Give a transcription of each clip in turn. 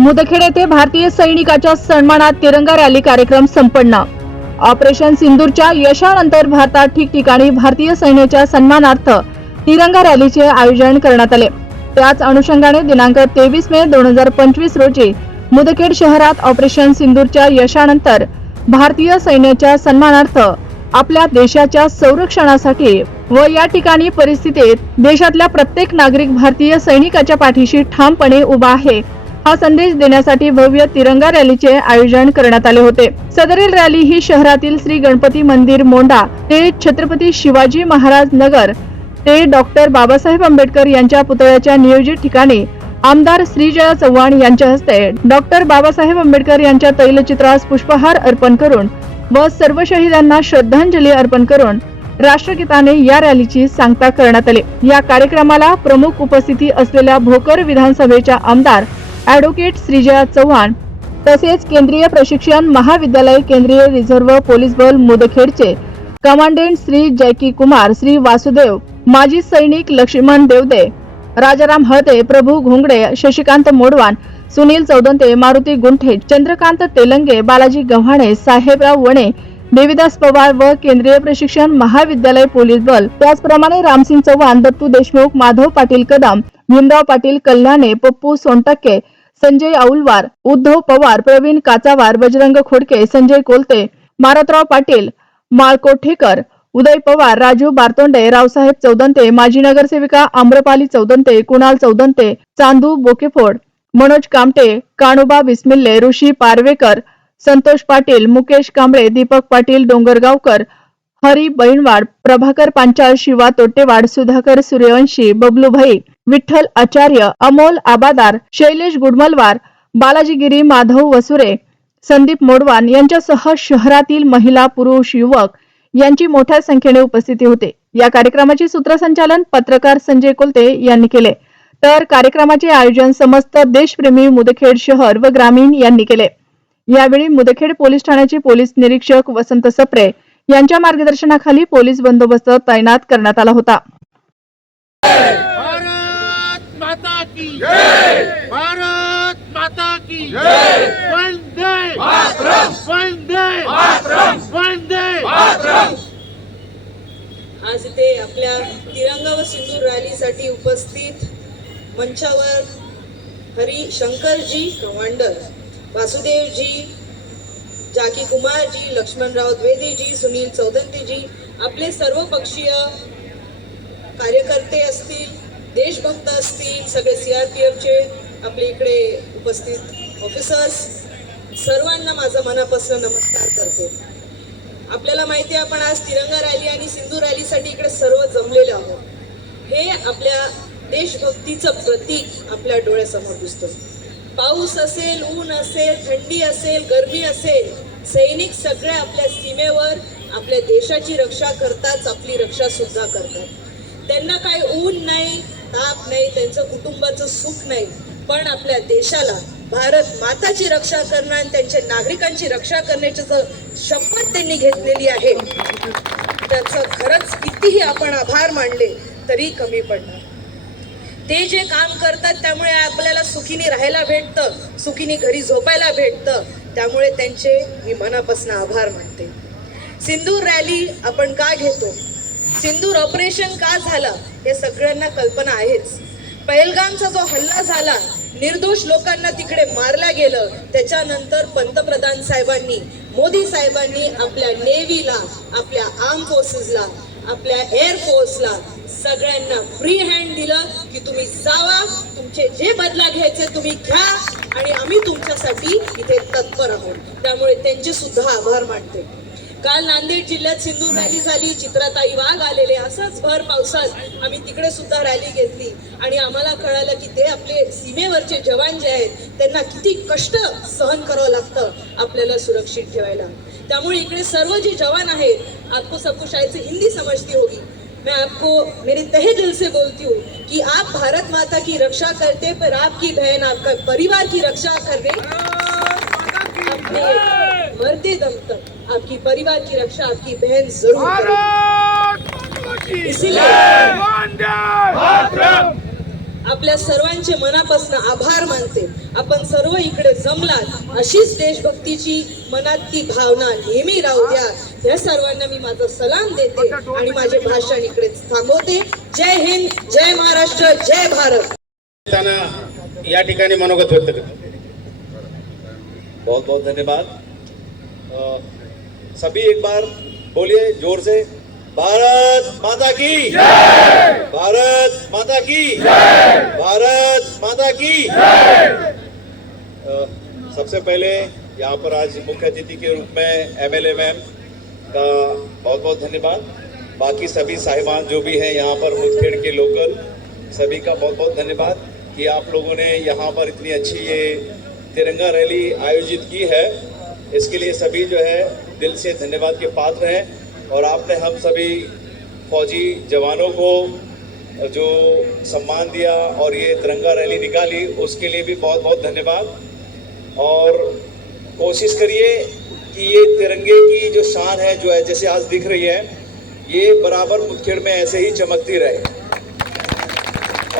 मुदखेड येथे भारतीय सैनिकाच्या सन्मानात तिरंगा रॅली कार्यक्रम संपन्न। ऑपरेशन सिंदूरच्या यशानंतर भारतात ठिकठिकाणी भारतीय सैन्याच्या सन्मानार्थ तिरंगा रॅलीचे आयोजन करण्यात आले। त्याच अनुषंगाने दिनांक 23 मे 2025 रोजी मुदखेड शहरात ऑपरेशन सिंदूरच्या यशानंतर भारतीय सैन्याच्या सन्मानार्थ आपल्या देशाच्या संरक्षणासाठी व या ठिकाणी परिस्थितीत देशातल्या प्रत्येक नागरिक भारतीय सैनिकाच्या पाठीशी ठामपणे उभा आहे हा संदेश देण्यासाठी भव्य तिरंगा रॅलीचे आयोजन करण्यात आले होते। सदरील रॅली ही शहरातील श्री गणपती मंदिर मोंडा ते छत्रपती शिवाजी महाराज नगर ते डॉक्टर बाबासाहेब आंबेडकर यांच्या पुतळ्याच्या नियोजित ठिकाणी आमदार श्रीजया चव्हाण यांच्या हस्ते डॉक्टर बाबासाहेब आंबेडकर यांच्या तैलचित्रास पुष्पहार अर्पण करून व सर्व शहीदांना श्रद्धांजली अर्पण करून राष्ट्रगीताने या रॅलीची सांगता करण्यात आली। या कार्यक्रमाला प्रमुख उपस्थिती असलेल्या भोकर विधानसभेच्या आमदार ॲडव्होकेट श्रीजया चव्हाण तसेच केंद्रीय प्रशिक्षण महाविद्यालय केंद्रीय रिझर्व्ह पोलीस बल मुदखेडचे कमांडंट श्री जयकी कुमार श्री वासुदेव माजी सैनिक लक्ष्मण देवदे राजाराम हळते प्रभू घोंगडे शशिकांत मोडवान सुनील चौदंते मारुती गुंठे चंद्रकांत तेलंगे बालाजी गव्हाणे साहेबराव वणे देविदास पवार व केंद्रीय प्रशिक्षण महाविद्यालय पोलीस बल त्याचप्रमाणे रामसिंग चव्हाण दत्तू देशमुख माधव पाटील कदम भीमराव पाटील कल्याणे पप्पू सोनटक्के संजय औलवार उद्धव पवार प्रवीण काचावार बजरंग खोडके संजय कोलते मारतराव पाटील माळकोठेकर उदय पवार राजू बारतोंडे रावसाहेब चौदंते माजी नगरसेविका आम्रपाली चौदंते कुणाल चौदंते चांदू बोकेफोड मनोज कामटे काणोबा बिस्मिल्ले ऋषी पारवेकर संतोष पाटील मुकेश कांबळे दीपक पाटील डोंगरगावकर हरी बैणवाड प्रभाकर पांचाळ शिवा तोटेवाड सुधाकर सूर्यवंशी बबलू भाई विठ्ठल आचार्य अमोल आबादार शैलेश गुडमलवार बालाजी गिरी माधव वसुरे संदीप मोडवान यांच्यासह शहरातील महिला पुरुष युवक यांची मोठ्या संख्येने उपस्थिती होते। या कार्यक्रमाचे सूत्रसंचालन पत्रकार संजय कोलते यांनी केले तर कार्यक्रमाचे आयोजन समस्त देशप्रेमी मुदखेड शहर व ग्रामीण यांनी केले। यावेळी मुदखेड पोलीस ठाण्याचे पोलीस निरीक्षक वसंत सप्रे यांच्या मार्गदर्शनाखाली पोलीस बंदोबस्त तैनात करण्यात आला होता। भारत माता की जय, भारत माता की जय, वंदे मातरम, वंदे मातरम, वंदे मातरम। आज इथे आपल्या तिरंगा व सिंदूर रॅलीसाठी उपस्थित मंचावर हरी शंकरजी कमांडर वासुदेवजी जाकी कुमारजी लक्ष्मणराव द्विवेदीजी सुनील चौदंतेजी आपले सर्व पक्षीय कार्यकर्ते असतील देशभक्त असतील सगळे CRPFचे आपले इकडे उपस्थित ऑफिसर्स सर्वांना माझा मनापासून नमस्कार करते। आपल्याला माहिती आहे आपण आज तिरंगा रॅली आणि सिंधू रॅलीसाठी इकडे सर्व जमलेले आहोत। हे आपल्या देशभक्तीचं प्रतीक आपल्या डोळ्यासमोर दिसतं। पाऊस असेल ऊन असेल थंडी असेल गरमी असेल सैनिक सगळे आपल्या सीमेवर आपल्या देशाची रक्षा करतात आपली रक्षा सुद्धा करतात। त्यांना काही ऊन नाही ताप नाही त्यांचं कुटुंबाचं सुख नाही पण आपल्या देशाला भारत माताची रक्षा करणं आणि त्यांच्या नागरिकांची रक्षा करण्याची शपथ त्यांनी घेतलेली आहे त्याचं खरंच कितीही आपण आभार मानले तरी कमी पडणार। ते जे काम करतात त्यामुळे आपल्याला सुखीने राहायला भेटतं सुखीने घरी झोपायला भेटतं त्यामुळे त्यांचे मी मनापासून आभार मानते। सिंदूर रॅली आपण का घेतो सिंदूर ऑपरेशन का झालं हे सगळ्यांना कल्पना आहेच। पहलगामचा जो हल्ला झाला निर्दोष लोकांना तिकडे मारला गेलं त्याच्यानंतर पंतप्रधान साहेबांनी मोदी साहेबांनी आपल्या नेव्हीला आपल्या आर्म फोर्सेसला आपल्या एअर फोर्सला सगळ्यांना फ्री हँड दिलं की तुम्ही जावा तुमचे जे बदला घ्यायचे तुम्ही घ्या आणि आम्ही तुमच्यासाठी इथे तत्पर आहोत त्यामुळे त्यांचे सुद्धा आभार मानते। काल नांदेड जिल्ह्यात सिंदूर रॅली झाली चित्राताई वाघ आलेले असंच भर पावसात आम्ही तिकडे सुद्धा रॅली घेतली आणि आम्हाला कळालं की ते आपले सीमेवरचे जवान जे आहेत त्यांना किती कष्ट सहन करावं लागतं आपल्याला सुरक्षित ठेवायला। त्यामुळे इकडे सर्व जे जवान आहेत आपको सबको शायद से हिंदी समझती होगी मैं आपको मेरे तहे दिल से बोलती हूँ कि आप भारत माता की रक्षा करते पर आपकी बहन आपका परिवार की रक्षा करने अपने मरते दम तक आपकी परिवार की रक्षा आपकी बहन जरूर करेगी। इसीलिए आपल्या सर्वांचे मनापासून आभार मानते. आपण सर्व इकडे जमलात अशीच देशभक्तीची मनात ती भावना नेहमी राहू द्या. या सर्वांना मी माझा सलाम देते आणि माझे भाषण इकडे थांबवते. जय हिंद, जय महाराष्ट्र, जय भारत. या ठिकाणी मनोगत व्यक्त करतो. बहुत बहुत धन्यवाद. सभी एक बार बोलिए जोर से, भारत माता की जय, भारत माता की जय, भारत माता की जय. सबसे पहले यहाँ पर आज मुख्य अतिथि के रूप में MLA मैम का बहुत बहुत धन्यवाद. बाकी सभी साहिबान जो भी हैं यहाँ पर मुदखेड़ के लोकल, सभी का बहुत बहुत धन्यवाद कि आप लोगों ने यहाँ पर इतनी अच्छी ये तिरंगा रैली आयोजित की है. इसके लिए सभी जो है दिल से धन्यवाद के पात्र हैं. और आपने हम सभी फौजी जवानों को जो सम्मान दिया और ये तिरंगा रैली निकाली, उसके लिए भी बहुत बहुत धन्यवाद. और कोशिश करिए कि ये तिरंगे की जो शान है, जो है जैसे आज दिख रही है, ये बराबर मुदखेड़ में ऐसे ही चमकती रहे.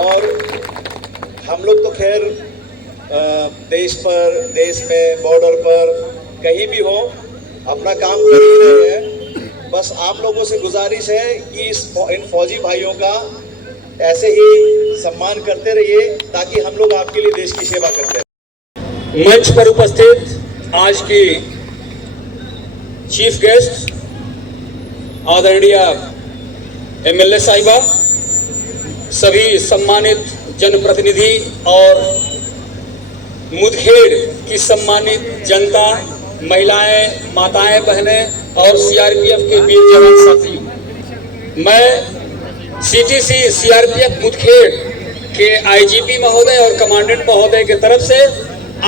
और हम लोग तो खैर देश में बॉर्डर पर कहीं भी हो अपना काम कर ही रहे हैं. बस आप लोगों से गुजारिश है कि इन फौजी भाइयों का ऐसे ही सम्मान करते रहिए ताकि हम लोग आपके लिए देश की सेवा करते हैं. मंच पर उपस्थित आज की चीफ गेस्ट आदरणीय MLA साहिबा, सभी सम्मानित जनप्रतिनिधि और मुदखेड़ की सम्मानित जनता, महिलाएं, माताएं, बहनें और CRPF के वीर जवान साथी, मैं CTC CRPF मुदखेड़ के IGP महोदय और कमांडेंट महोदय की तरफ से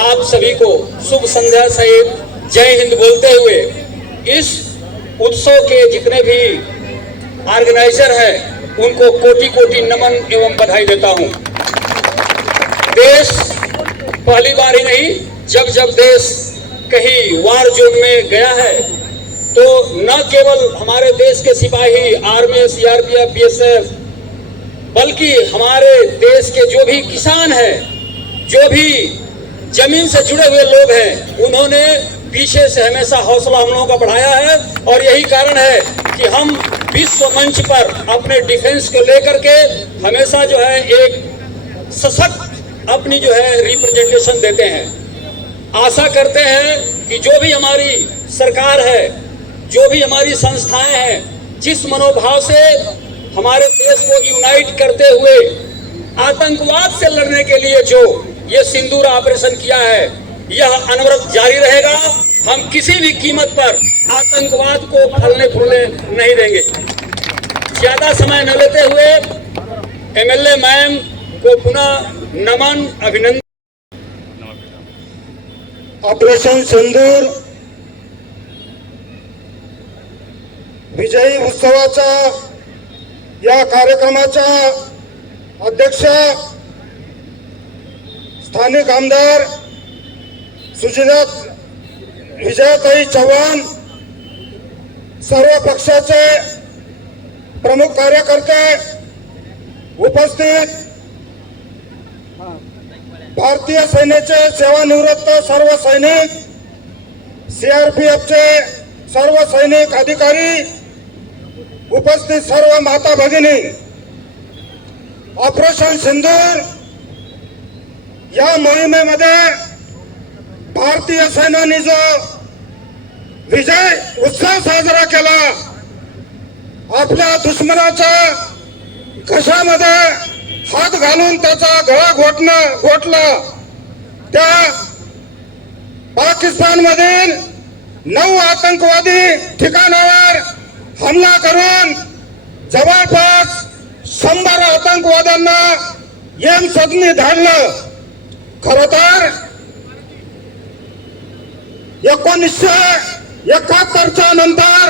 आप सभी को शुभ संध्या सहित जय हिंद बोलते हुए इस उत्सव के जितने भी ऑर्गेनाइजर हैं उनको कोटि कोटि नमन एवं बधाई देता हूं. देश पहली बार ही नहीं, जब जब देश कहीं वार जोन में गया है तो न केवल हमारे देश के सिपाही, आर्मी, CRPF, BSF, बल्कि हमारे देश के जो भी किसान हैं, जो भी जमीन से जुड़े हुए लोग हैं, उन्होंने पीछे से हमेशा हौसला हम लोगों का बढ़ाया है. और यही कारण है कि हम विश्व मंच पर अपने डिफेंस को लेकर के हमेशा जो है एक सशक्त अपनी जो है रिप्रेजेंटेशन देते हैं. आशा करते हैं कि जो भी हमारी सरकार है, जो भी हमारी संस्थाएं हैं, जिस मनोभाव से हमारे देश को यूनाइट करते हुए आतंकवाद से लड़ने के लिए जो ये सिंदूर ऑपरेशन किया है, यह अनवरत जारी रहेगा. हम किसी भी कीमत पर आतंकवाद को फलने फूलने नहीं देंगे. ज्यादा समय न लेते हुए MLA मैम को पुनः नमन, अभिनंदन. ऑपरेशन सिंदूर विजयी उत्सवाच्या या कार्यक्रमाच्या अध्यक्ष स्थानिक आमदार सुजित विजयताई चव्हाण, सर्व पक्षाचे प्रमुख कार्यकर्ते उपस्थित, भारतीय सेनेचे सेवानिवृत्त सर्व सैनिक, CRPFचे सर्व सैनिक अधिकारी, उपस्थित सर्व माता भगिनी, ऑपरेशन सिंदूर या मोहिमेमध्ये भारतीय सैन्याने जो विजय उत्सव साजरा केला, आपल्या दुश्मनाच्या घशामध्ये हात घालून त्याचा गळा घोटला, त्या पाकिस्तानमधील 9 आतंकवादी ठिकाणावर हमला करून जवळपास 100 आतंकवाद्यांना यमसदनी धाडलं. खरं तर 1971च्या नंतर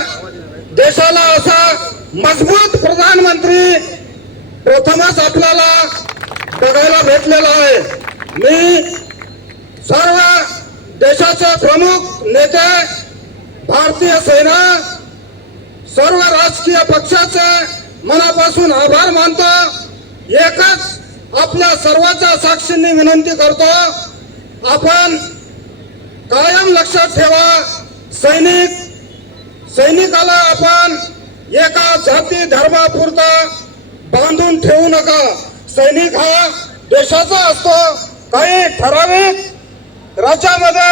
देशाला असा मजबूत प्रधानमंत्री प्रथमच आपल्याला बघायला भेटलेला आहे. मी सर्व देशाचे प्रमुख नेते, भारतीय सेना, सर्व राजकीय पक्षाचे मनापासून आभार मानतो. एकच आपल्या सर्वांच्या साक्षीने विनंती करतो, आपण कायम लक्षात ठेवा, सैनिकाला आपण एका जाती धर्मापुरता बांधून ठेवू नका. सैनिक हा देशाचा असतो. काही ठराविक राज्यामध्ये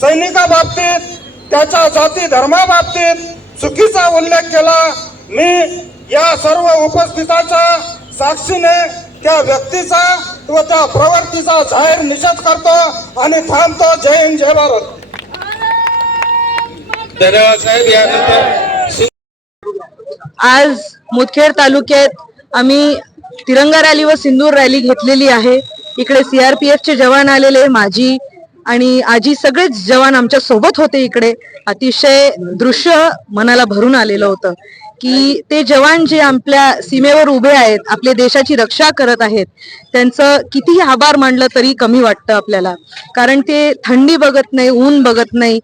सैनिकाबाबतीत त्याच्या जाती धर्माबाबतीत चुकीचा उल्लेख केला. मी या सर्व उपस्थिताच्या साक्षीने त्या व्यक्तीचा व त्या प्रवृत्तीचा जाहीर निषेध करतो आणि थांबतो. जय हिंद, जय भारत. धन्यवाद साहेब. यानंतर आज मुदखेड तालुक्यात आम्ही तिरंगा रॅली व सिंदूर रॅली घेतलेली आहे. इकडे सीआरपीएफचे जवान आलेले, माजी आणि आजी सगळेच जवान आमच्या सोबत होते. इकडे अतिशय दृश्य मनाला भरून आलेलं होतं की ते जवान जे आपल्या सीमेवर उभे आहेत, आपल्या देशाची रक्षा करत आहेत, त्यांचं कितीही आभार मानलं तरी कमी वाटतं आपल्याला. कारण ते थंडी बघत नाही, ऊन बघत नाही,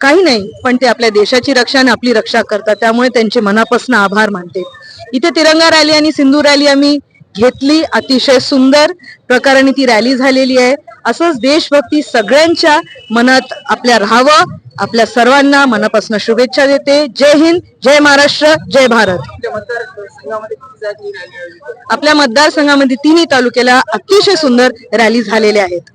काही नाही, पण ते आपल्या देशाची रक्षा आणि आपली रक्षा करतात. त्यामुळे त्यांचे मनापासून आभार मानते. इथे तिरंगा रॅली आणि सिंदूर रॅली आम्ही घेतली. अतिशय सुंदर प्रकाराने ती रॅली झालेली आहे. असंच देशभक्ती सगळ्यांच्या मनात आपल्या राहावं. आपल्या सर्वांना मनापासून शुभेच्छा देते. जय हिंद, जय महाराष्ट्र, जय भारत. आपल्या मतदारसंघामध्ये 3 तालुक्याला अतिशय सुंदर रॅली झालेल्या आहेत.